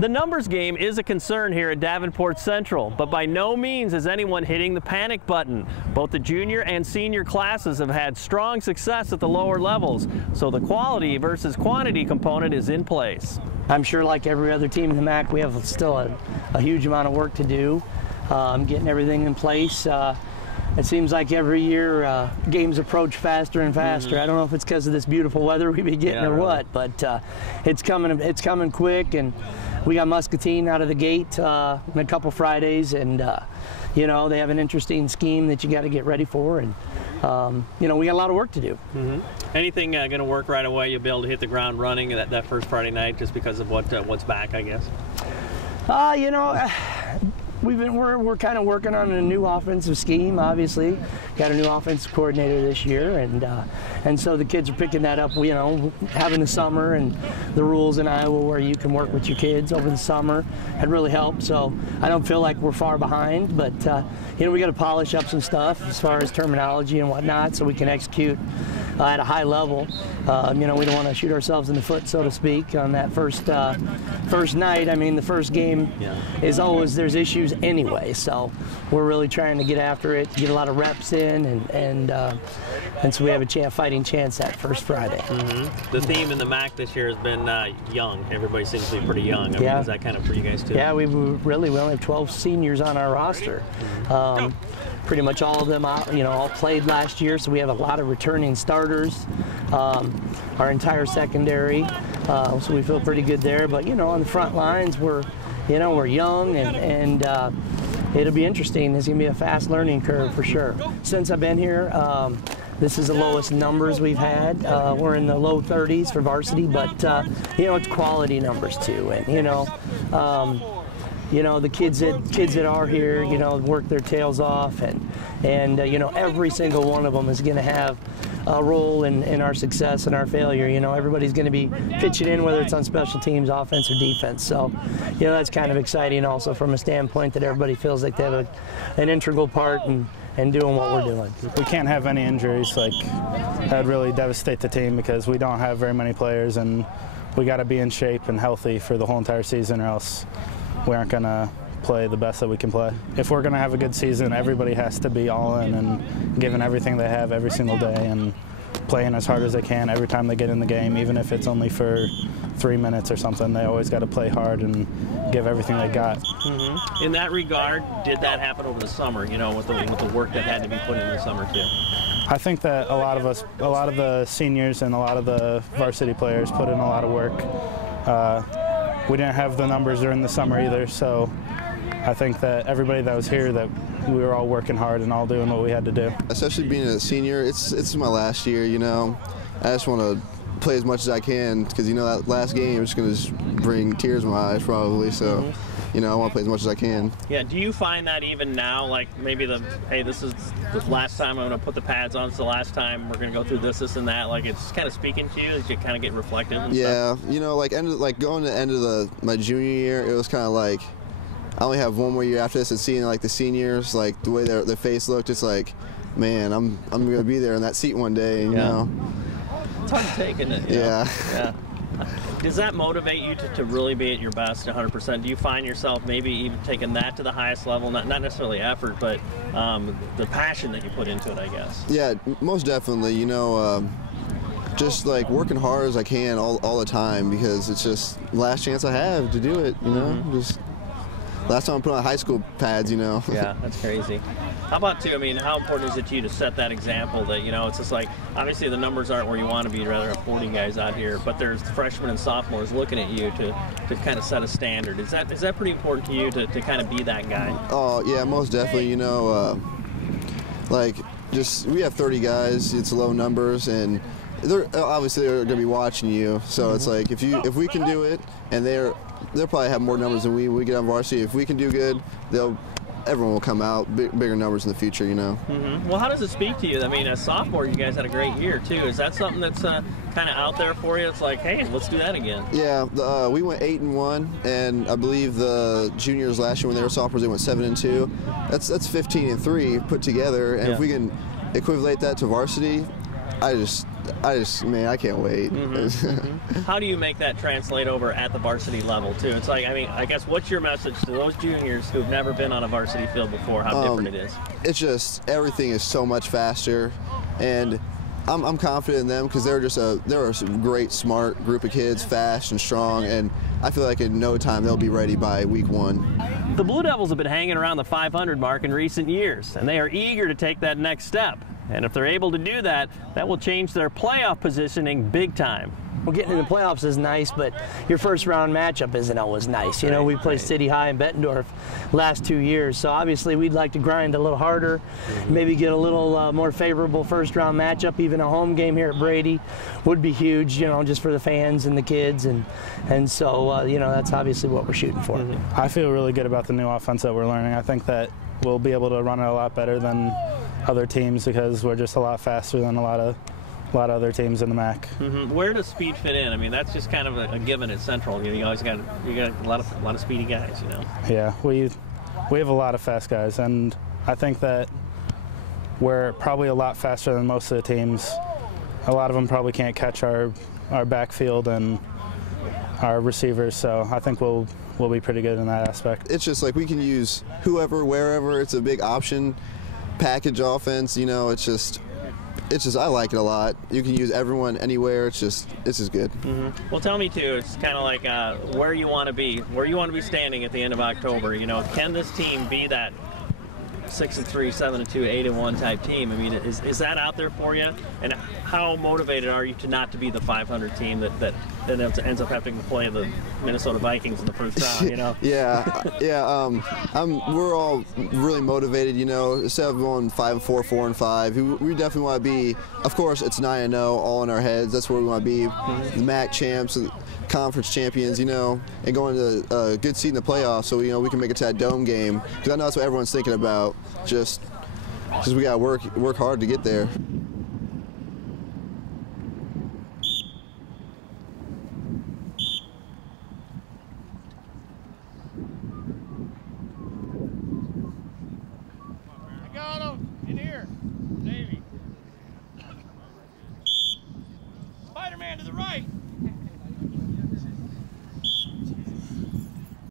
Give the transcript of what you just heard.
The numbers game is a concern here at Davenport Central, but by no means is anyone hitting the panic button. Both the junior and senior classes have had strong success at the lower levels, so the quality versus quantity component is in place. I'm sure like every other team in the MAC, we have still a huge amount of work to do, getting everything in place. It seems like every year games approach faster and faster. I don't know if it's because of this beautiful weather we've been getting or what, but it's coming quick, and we got Muscatine out of the gate in a couple Fridays, and you know, they have an interesting scheme that you got to get ready for, and you know, we got a lot of work to do. Anything going to work right away? You'll be able to hit the ground running that first Friday night just because of what's back, I guess. You know, we're kind of working on a new offensive scheme. Obviously, got a new offensive coordinator this year, and so the kids are picking that up. You know, having the summer and the rules in Iowa where you can work with your kids over the summer had really helped. So I don't feel like we're far behind, but you know, we got to polish up some stuff as far as terminology and whatnot, so we can execute at a high level. You know, we don't want to shoot ourselves in the foot, so to speak, on that first night. I mean, the first game is always, there's issues anyway, so we're really trying to get after it, get a lot of reps in, and so we have a fighting chance that first Friday. The theme in the MAC this year has been young. Everybody seems to be pretty young. I mean, is that kind of for you guys too? Yeah, we only have 12 seniors on our roster. Pretty much all of them, you know, all played last year, so we have a lot of returning starters. Our entire secondary, so we feel pretty good there. But you know, on the front lines, we're young, and it'll be interesting. It's gonna be a fast learning curve for sure. Since I've been here, this is the lowest numbers we've had. We're in the low 30s for varsity, but you know, it's quality numbers too, and you know, the kids that are here, you know, work their tails off, and you know, every single one of them is going to have a role in our success and our failure. You know, everybody's going to be pitching in, whether it's on special teams, offense, or defense. So, you know, that's kind of exciting also from a standpoint that everybody feels like they have an integral part in doing what we're doing. We can't have any injuries. Like, that would really devastate the team because we don't have very many players, and we got to be in shape and healthy for the whole entire season, or else we aren't going to play the best that we can play. If we're going to have a good season, everybody has to be all in and giving everything they have every single day and playing as hard as they can every time they get in the game, even if it's only for 3 minutes or something. They always got to play hard and give everything they got. In that regard, did that happen over the summer, you know, with the work that had to be put in the summer too? I think that a lot of the seniors and a lot of the varsity players put in a lot of work. We didn't have the numbers during the summer either, so I think that everybody that was here, that we were all working hard and all doing what we had to do. Especially being a senior, it's my last year, you know. I just want to play as much as I can because, you know, that last game is going to bring tears in my eyes probably, so. You know, I want to play as much as I can. Yeah, do you find that even now, like maybe hey, this is the last time I'm going to put the pads on, it's the last time we're going to go through this and that, like it's kind of speaking to you as you kind of get reflective and stuff? You know, like going to the end of my junior year, it was kind of like, I only have one more year after this, and seeing like the seniors, like the way their face looked, it's like, man, I'm going to be there in that seat one day, you know. It's hard to take, isn't it? Yeah. Does that motivate you to really be at your best 100%? Do you find yourself maybe even taking that to the highest level, not necessarily effort, but the passion that you put into it, I guess? Yeah, most definitely. You know, just like working hard as I can all the time, because it's just last chance I have to do it, you know? Just last time I put on high school pads, you know? Yeah, that's crazy. How about, too, I mean, how important is it to you to set that example that, you know, it's just like, obviously the numbers aren't where you want to be, you'd rather have 40 guys out here, but there's freshmen and sophomores looking at you to kind of set a standard. Is that pretty important to you to kind of be that guy? Oh, yeah, most definitely. You know, like, we have 30 guys, it's low numbers, and they're going to be watching you, so it's like, if we can do it, and they'll probably have more numbers than we get on varsity. If we can do good, everyone will come out, bigger numbers in the future, you know. Well, how does it speak to you? I mean, as sophomore, you guys had a great year, too. Is that something that's kind of out there for you? It's like, hey, let's do that again. Yeah, we went 8-1, and I believe the juniors last year, when they were sophomores, they went 7-2. That's 15-3 put together, and if we can equivalent that to varsity, man, I can't wait. How do you make that translate over at the varsity level too? It's like, I mean, I guess what's your message to those juniors who've never been on a varsity field before? How different it is? It's just everything is so much faster, and I'm confident in them because they're a great, smart group of kids, fast and strong, and I feel like in no time they'll be ready by week 1. The Blue Devils have been hanging around the 500 mark in recent years, and they are eager to take that next step. And if they're able to do that, that will change their playoff positioning big time. Well, getting in the playoffs is nice, but your first round matchup isn't always nice. You know, we played City High and Bettendorf last 2 years, so obviously we'd like to grind a little harder, maybe get a little more favorable first round matchup. Even a home game here at Brady would be huge, you know, just for the fans and the kids, and so you know, that's obviously what we're shooting for. I feel really good about the new offense that we're learning. I think that we'll be able to run it a lot better than other teams because we're just a lot faster than a lot of other teams in the MAC. Where does speed fit in? I mean, that's just kind of a given at Central. You always got a lot of speedy guys. You know. Yeah, we have a lot of fast guys, and I think that we're probably a lot faster than most of the teams. A lot of them probably can't catch our backfield and our receivers, so I think we'll be pretty good in that aspect. It's just like we can use whoever, wherever. It's a big option package offense. You know, it's just I like it a lot. You can use everyone anywhere. It's just good. Well, tell me too. It's kind of like where you want to be standing at the end of October. You know, can this team be that 6-3, 7-2, 8-1 type team? I mean, is that out there for you? And how motivated are you to not to be the 500 team that ends up having to play the Minnesota Vikings in the first round? You know. We're all really motivated. You know, instead of going 5-4, 4-5, we definitely want to be. Of course, it's 9-0, all in our heads. That's where we want to be. The MAC champs, conference champions, you know, and going to a good seed in the playoffs, so you know we can make it to that dome game. Because I know that's what everyone's thinking about. Just we gotta work hard to get there. I got him in here, Davey. Spider-Man to the right.